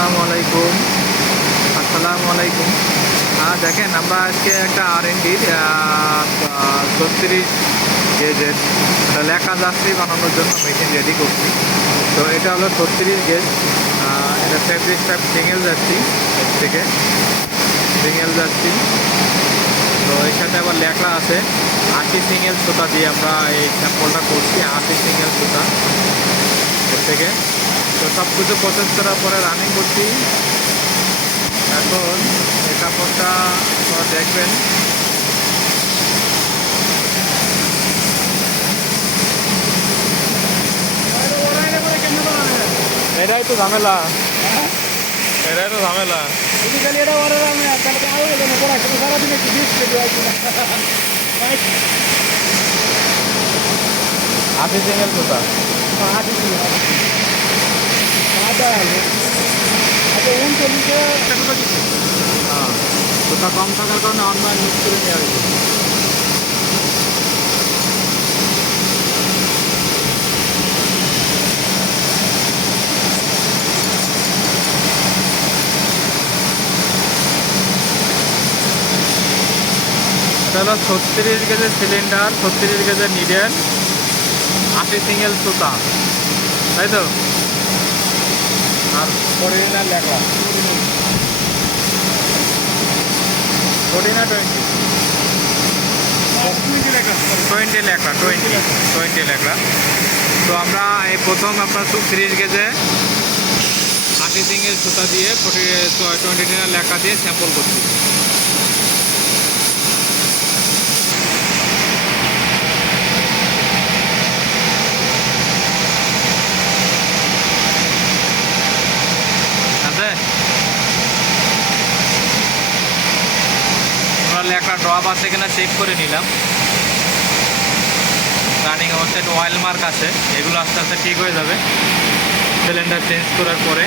আসসালামু আলাইকুম। আসসালামু আলাইকুম। দেখেন, আমরা আজকে একটা আর এন ডির ছত্রিশ গেজের লেখা যাত্রী বানানোর জন্য মেশিন রেডি করছি। তো এটা হলো ছত্রিশ গেজ। এটা ফেব্রিক টাইপ সিঙ্গেল যাচ্ছি এর থেকে সিঙ্গেল যাচ্ছি তো এর সাথে আবার লেখা আছে, আশি সিঙ্গেল সুতা দিয়ে আমরা এই স্যাম্পলটা করছি, আশি সিঙ্গেল সুতা। এর থেকে তো সব কিছু প্রসেস করার পরে রানিং করছি। এখন এই কাপড়টা দেখবেন। এটাই তো ঝামেলা। এটাই তো ঝামেলা। আশি সিঙ্গেল হ্যাঁ সুতা কম থাকার কারণে অনলাইন মিক্স করে নেওয়া হয়েছে এটা হলো ছত্রিশ গেজের সিলিন্ডার ছত্রিশ গেজের নিডেল আশি সিঙ্গেল সুতা। তাই তো? আর অরিজিনাল লেখা ফোর্টি না টোয়েন্টি টোয়েন্টি লেখা টোয়েন্টি টোয়েন্টি লেখা তো আমরা এই প্রথম আপনার টু ফ্রিজ গেজে আশি সিংয়ের সুতা দিয়ে টোয়েন্টি টোয়েন্টি লেখা দিয়ে স্যাম্পল করছি আছে লেখা ড্রপ আছে কিনা চেক করে নিলাম। রানিং অবস্থায় অয়েল মার্ক আছে। এগুলো আস্তে আস্তে ঠিক হয়ে যাবে। সিলিন্ডার চেঞ্জ করার পরে।